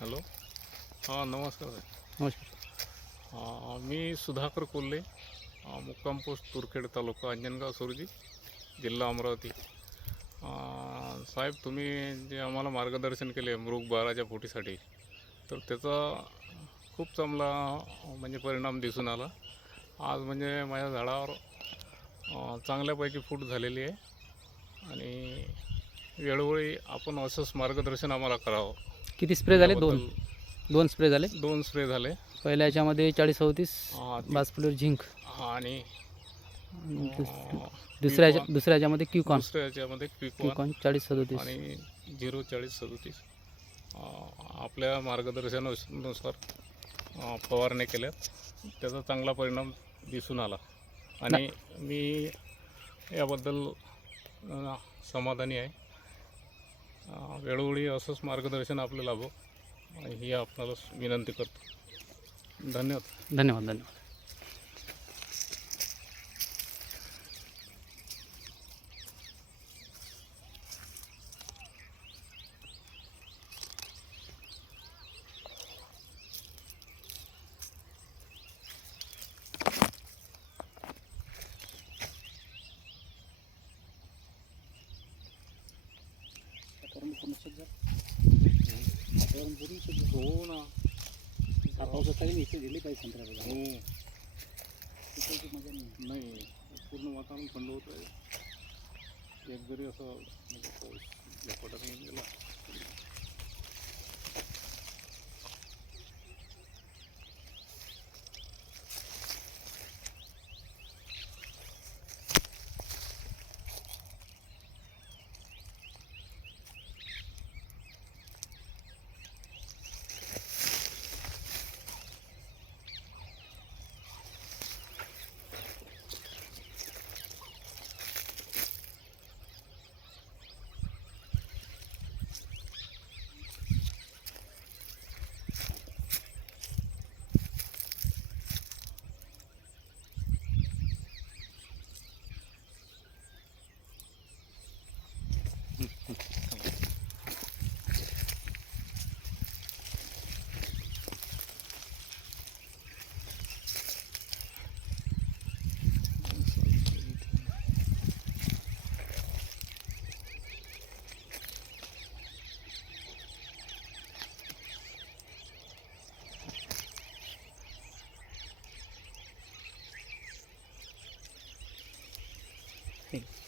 Hello. हां नमस्कार नमस्कार. मी सुधाकर कोल्हे मुक्काम पोस्ट तुरखेड तालुका अंजनगाव सुरजी जिल्हा अमरावती. साहेब तुम्ही जे आम्हाला मार्गदर्शन केले मृग बाराच्या पोटीसाठी तर त्याचा खूप चांगला म्हणजे परिणाम दिसून आला. आज म्हणजे माझ्या झाडावर चांगल्यापैकी फूट झालेली आहे. आणि वेळोवेळी आपण असंच मार्गदर्शन आम्हाला करावं. किती स्प्रे झाले? दोन. दोन स्प्रे झाले? दोन स्प्रे झाले. पहिल्या याच्यामध्ये चाळीस चौतीस बासफुलर झिंक. आणि दुसऱ्या याच्या- दुसऱ्या याच्यामध्ये क्यूकॉन दुसऱ्या याच्यामध्ये क्यूकॉन चाळीस सदोतीस. आणि झिरो चाळीस सदोतीस. आपल्या मार्गदर्शनानुसार फवारणी केल्या. त्याचा चांगला परिणाम दिसून आला. आणि मी याबद्दल समाधानी आहे. वेळोवेळी असंच मार्गदर्शन आपलं लाभो ही आपणाला विनंती करतो. धन्यवाद. धन्यवाद धन्यवाद. हो ना हो नाही पूर्ण वातावरण थंड होत आहे एक जरी असं म्हणजे पाऊस झपाट्याने गेला nothing.